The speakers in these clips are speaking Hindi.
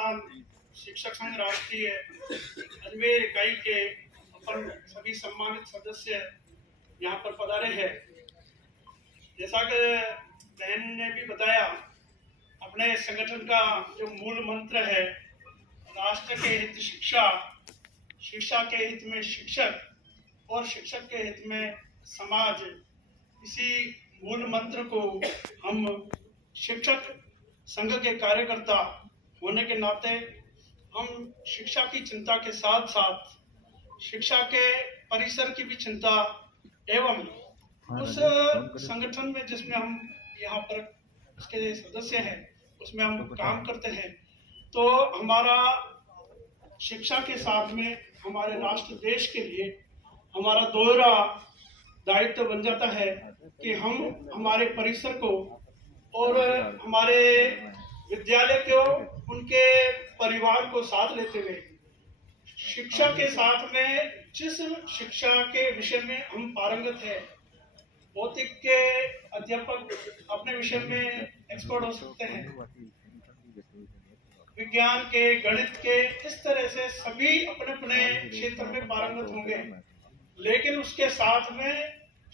हिंदुस्तान शिक्षक संघ राष्ट्रीय अजमेर इकाई के अपन सभी सम्मानित सदस्य यहाँ पर पधारे हैं। जैसा कि बहन ने भी बताया, अपने संगठन का जो मूल मंत्र है, राष्ट्र के हित शिक्षा, शिक्षा के हित में शिक्षक और शिक्षक के हित में समाज, इसी मूल मंत्र को हम शिक्षक संघ के कार्यकर्ता होने के नाते हम शिक्षा की चिंता के साथ साथ शिक्षा के परिसर की भी चिंता एवं उस संगठन में जिसमें हम यहाँ पर उसके सदस्य हैं उसमें हम काम करते हैं, तो हमारा शिक्षा के साथ में हमारे राष्ट्र देश के लिए हमारा दोहरा दायित्व बन जाता है कि हम हमारे परिसर को और हमारे विद्यालय को, उनके परिवार को साथ लेते हुए शिक्षा के साथ में जिस शिक्षा के विषय में हम पारंगत है, भौतिक के अध्यापक अपने विषय में एक्सपर्ट हो सकते हैं, विज्ञान के, गणित के, इस तरह से सभी अपने अपने क्षेत्र में पारंगत होंगे, लेकिन उसके साथ में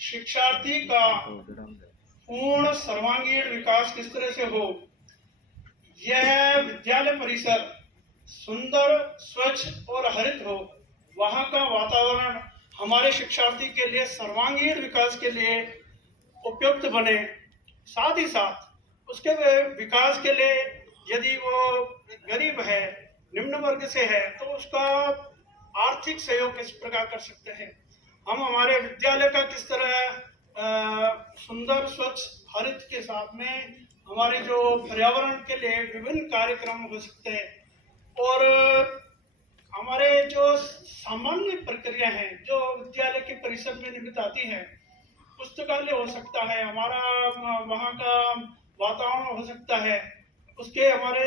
शिक्षार्थी का पूर्ण सर्वांगीण विकास किस तरह से हो, यह विद्यालय परिसर सुंदर, स्वच्छ और हरित हो, वहाँ का वातावरण हमारे शिक्षार्थी के लिए सर्वांगीण विकास के लिए उपयुक्त बने। साथ ही साथ उसके विकास के लिए यदि वो गरीब है, निम्न वर्ग से है, तो उसका आर्थिक सहयोग किस प्रकार कर सकते हैं, हम हमारे विद्यालय का किस तरह सुंदर, स्वच्छ, हरित के साथ में हमारे जो पर्यावरण के लिए विभिन्न कार्यक्रम हो सकते हैं, और हमारे जो सामान्य प्रक्रिया है जो विद्यालय के परिसर में निमित्त आती है, पुस्तकालय हो सकता है, हमारा वहाँ का वातावरण हो सकता है, उसके हमारे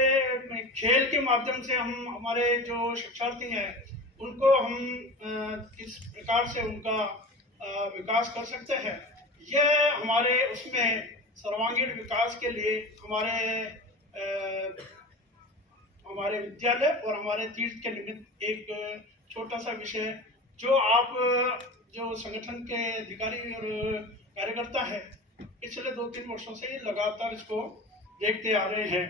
खेल के माध्यम से हम हमारे जो शिक्षार्थी हैं उनको हम किस प्रकार से उनका विकास कर सकते हैं, यह हमारे उसमें सर्वांगीण विकास के लिए हमारे विद्यालय और हमारे तीर्थ के निमित्त एक छोटा सा विषय जो आप जो संगठन के अधिकारी और कार्यकर्ता है पिछले 2-3 वर्षों से लगातार इसको देखते आ रहे हैं।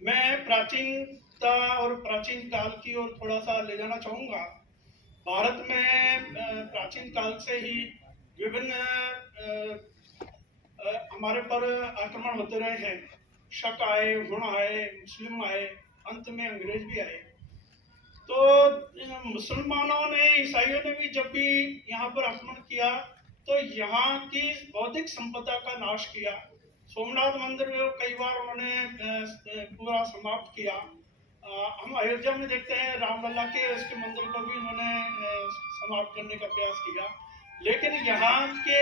मैं प्राचीनता और प्राचीन काल की ओर थोड़ा सा ले जाना चाहूँगा। भारत में प्राचीन काल से ही विभिन्न हमारे पर आक्रमण होते रहे हैं। शक आए, हुण आए, मुस्लिम आए, अंत में अंग्रेज भी आए। तो मुसलमानों ने, ईसाइयों ने भी जब भी यहाँ पर आक्रमण किया तो यहाँ की बौद्धिक संपदा का नाश किया। सोमनाथ मंदिर में कई बार उन्होंने पूरा समाप्त किया। हम अयोध्या में देखते हैं रामलला के उसके मंदिर को भी उन्होंने समाप्त करने का प्रयास किया। लेकिन यहाँ के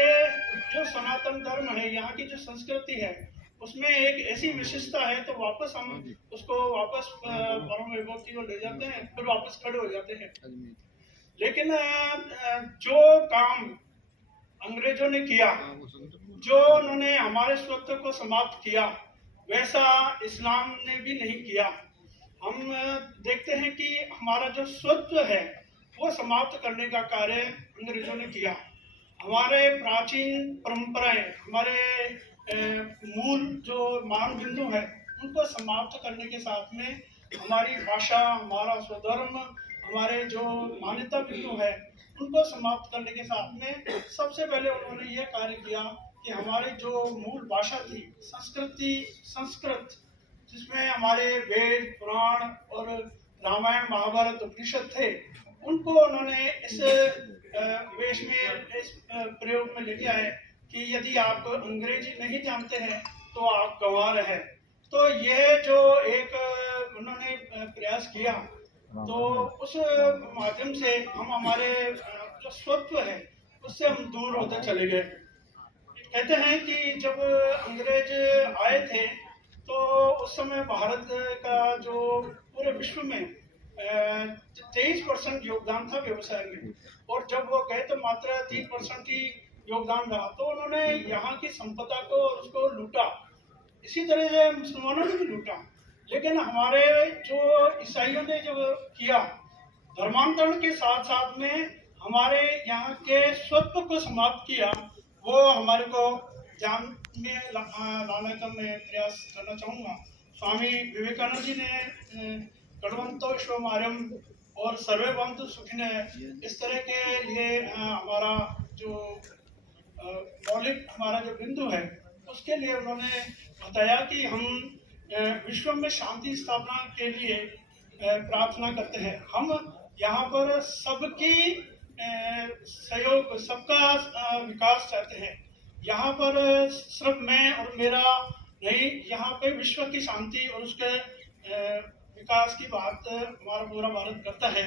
जो सनातन धर्म है, यहाँ की जो संस्कृति है, उसमें एक ऐसी विशेषता है, तो वापस हम उसको वापस परम वैभव की ओर ले जाते हैं, फिर वापस खड़े हो जाते हैं। लेकिन जो काम अंग्रेजों ने किया, जो उन्होंने हमारे स्वत्व को समाप्त किया, वैसा इस्लाम ने भी नहीं किया। हम देखते हैं कि हमारा जो स्वत्व है वो समाप्त करने का कार्य अंग्रेजों ने किया। हमारे प्राचीन परंपराएं, हमारे मूल जो मान बिंदु है, उनको समाप्त करने के साथ में हमारी भाषा, हमारा स्वधर्म, हमारे जो मान्यता बिंदु है, उनको समाप्त करने के साथ में सबसे पहले उन्होंने ये कार्य किया कि हमारी जो मूल भाषा थी, संस्कृत, जिसमें हमारे वेद, पुराण और रामायण, महाभारत, उपनिषद थे, उनको उन्होंने इस वेश में, इस प्रयोग में लेके आए कि यदि आप अंग्रेजी नहीं जानते हैं तो आप गंवार हैं। तो यह जो एक उन्होंने प्रयास किया, तो उस माध्यम से हम हमारे जो स्वत्व है उससे हम दूर होते चले गए। कहते हैं कि जब अंग्रेज आए थे तो उस समय भारत का जो पूरे विश्व में 23% योगदान था व्यवसाय में, और जब वो गए तो मात्र 3% ही योगदान रहा। तो उन्होंने यहाँ की संपदा को, उसको लूटा। इसी तरह से मुसलमानों ने भी लूटा। लेकिन हमारे जो ईसाइयों ने जो किया, धर्मांतरण के साथ साथ में हमारे यहाँ के स्वत्व को समाप्त किया, वो हमारे को ध्यान में लाने का मैं प्रयास करना चाहूँगा। स्वामी विवेकानंद जी ने गणवंतो विश्वमार्यम और सर्वे भवन्तु सुखिनः, इस तरह के लिए हमारा जो मौलिक हमारा जो बिंदु है, उसके लिए उन्होंने बताया कि हम विश्व में शांति स्थापना के लिए प्रार्थना करते हैं। हम यहाँ पर सबकी सहयोग, सबका विकास चाहते हैं। यहाँ पर सिर्फ मैं और मेरा नहीं, यहाँ पे विश्व की शांति और उसके विकास की बात हमारा पूरा भारत करता है।